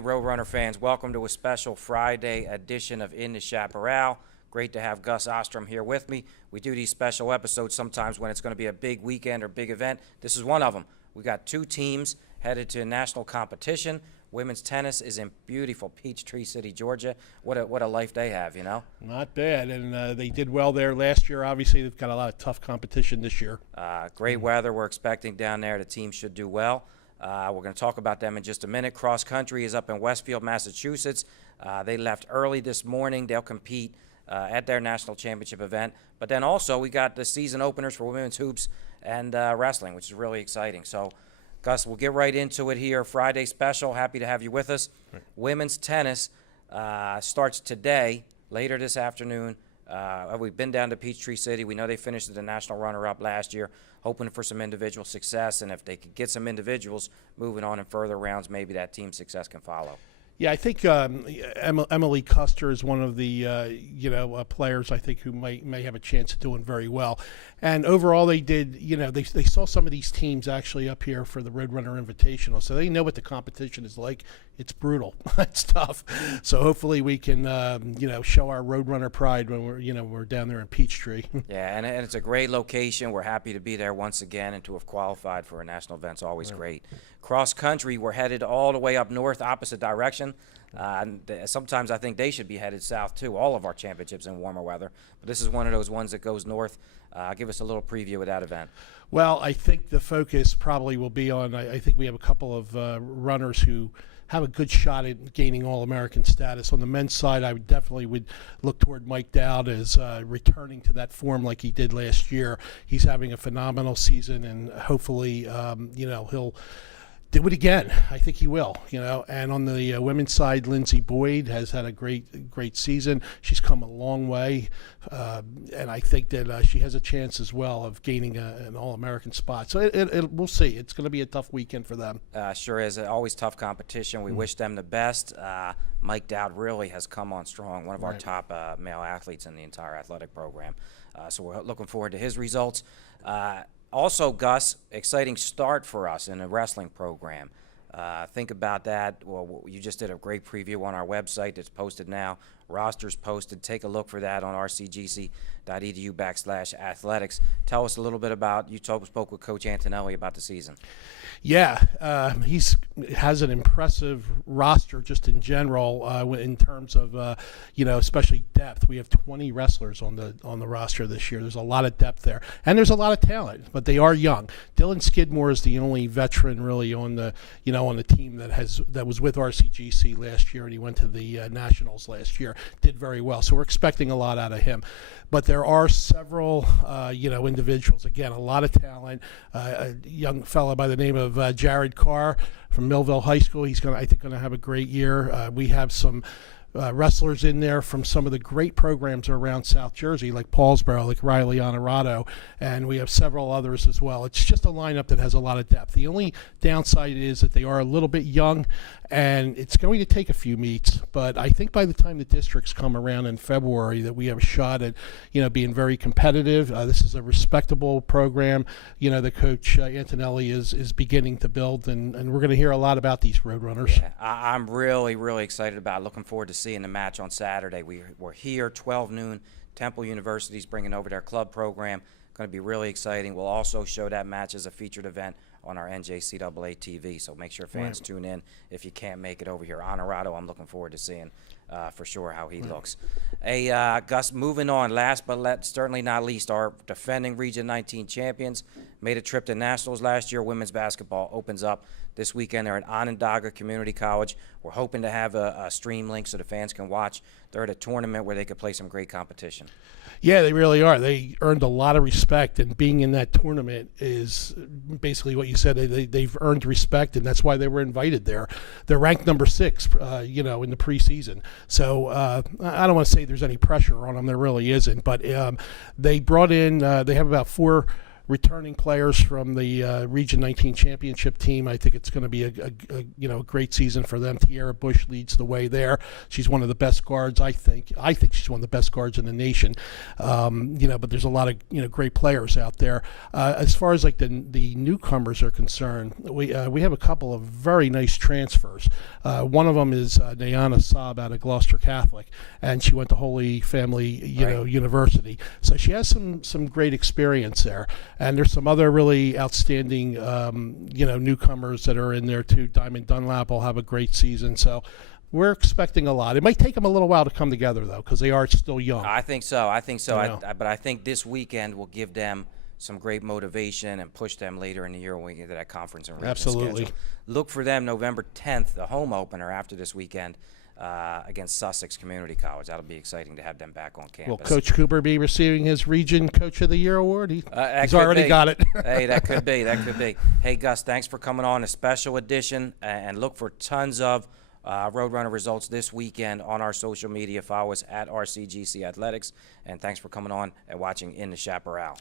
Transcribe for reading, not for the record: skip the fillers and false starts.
Hey, Roadrunner fans, welcome to a special Friday edition of In The Chaparral. Great to have Gus Ostrum here with me. We do these special episodes sometimes when it's going to be a big weekend or big event. This is one of them. We got two teams headed to national competition. Women's tennis is in beautiful Peachtree City, Georgia. What a life they have, you know? Not bad, and they did well there last year. Obviously, they've got a lot of tough competition this year. Great weather we're expecting down there. The team should do well. We're going to talk about them in just a minute. Cross country is up in Westfield, Massachusetts. They left early this morning. They'll compete at their national championship event. But then also we got the season openers for women's hoops and wrestling, which is really exciting. So, Gus, we'll get right into it here. Friday special. Happy to have you with us. Right. Women's tennis starts today, later this afternoon. We've been down to Peachtree City. We know they finished as the national runner-up last year, hoping for some individual success. And if they could get some individuals moving on in further rounds, maybe that team success can follow. Yeah, I think Emily Custer is one of the players I think who may have a chance of doing very well. And overall, they did. They saw some of these teams actually up here for the Roadrunner Invitational, so they know what the competition is like. It's brutal. It's tough. So hopefully we can show our Roadrunner pride when we're down there in Peachtree. Yeah, and it's a great location. We're happy to be there once again, and to have qualified for a national event's always great. Cross country, we're headed all the way up north, opposite direction. Sometimes I think they should be headed south too. All of our championships in warmer weather, but this is one of those ones that goes north. Give us a little preview of that event. Well, I think the focus probably will be on. I think we have a couple of runners who have a good shot at gaining All-American status. On the men's side, I would look toward Mike Dowd as returning to that form like he did last year. He's having a phenomenal season, and hopefully, he'll do it again. I think he will, And on the women's side, Lindsay Boyd has had a great season. She's come a long way, and I think that she has a chance as well of gaining an All-American spot. So we'll see. It's going to be a tough weekend for them. Sure is. Always tough competition. We wish them the best. Mike Dowd really has come on strong, one of our top male athletes in the entire athletic program. So we're looking forward to his results. Also, Gus, exciting start for us in the wrestling program. Think about that. Well, you just did a great preview on our website that's posted now. Roster's posted. Take a look for that on rcgc.edu/athletics. Tell us a little bit about, you spoke with Coach Antonelli about the season. Yeah, he has an impressive roster just in general in terms of, especially depth. We have 20 wrestlers on the roster this year. There's a lot of depth there, and there's a lot of talent, but they are young. Dylan Skidmore is the only veteran really on the team that was with RCGC last year, and he went to the Nationals last year. Did very well, so we're expecting a lot out of him. But there are several, individuals. Again, a lot of talent. A young fellow by the name of Jared Carr from Millville High School. He's I think going to have a great year. We have some wrestlers in there from some of the great programs around South Jersey, like Paulsboro, like Riley Honorado, and we have several others as well. It's just a lineup that has a lot of depth. The only downside is that they are a little bit young, and it's going to take a few meets, but I think by the time the districts come around in February that we have a shot at, being very competitive. This is a respectable program, that Coach Antonelli is beginning to build, and we're going to hear a lot about these Roadrunners. Yeah, I'm really, really excited about it. Looking forward to seeing the match on Saturday. We're here, 12 noon. Temple University's bringing over their club program. Going to be really exciting. We'll also show that match as a featured event on our NJCAA TV, so make sure fans tune in if you can't make it over here. Honorado, I'm looking forward to seeing for sure how he looks. Hey, Gus, moving on, last but certainly not least, our defending Region 19 champions made a trip to Nationals last year. Women's basketball opens up this weekend. They're at Onondaga Community College. We're hoping to have a stream link so the fans can watch. They're at a tournament where they could play some great competition. Yeah, they really are. They earned a lot of respect, and being in that tournament is basically what you said. They've earned respect, and that's why they were invited there. They're ranked number 6, in the preseason. So I don't want to say there's any pressure on them. There really isn't. But they brought in, they have about 4 returning players from the Region 19 championship team. I think it's going to be a great season for them. Tierra Bush leads the way there. She's one of the best guards. I think she's one of the best guards in the nation. But there's a lot of great players out there. As far as like the newcomers are concerned, we have a couple of very nice transfers. One of them is Nayana Saab out of Gloucester Catholic, and she went to Holy Family University. So she has some great experience there. And there's some other really outstanding newcomers that are in there too. Diamond Dunlap will have a great season. So we're expecting a lot. It might take them a little while to come together, though, because they are still young. I think so. But I think this weekend will give them some great motivation and push them later in the year when we get to that conference and region Absolutely. schedule. Look for them November 10th, the home opener after this weekend against Sussex Community College. That'll be exciting to have them back on campus. Will Coach Cooper be receiving his Region Coach of the Year award? He's already got it. Hey, that could be. Hey, Gus, thanks for coming on, a special edition, and look for tons of Roadrunner results this weekend on our social media. Follow us at RCGC Athletics, and thanks for coming on and watching In the Chaparral.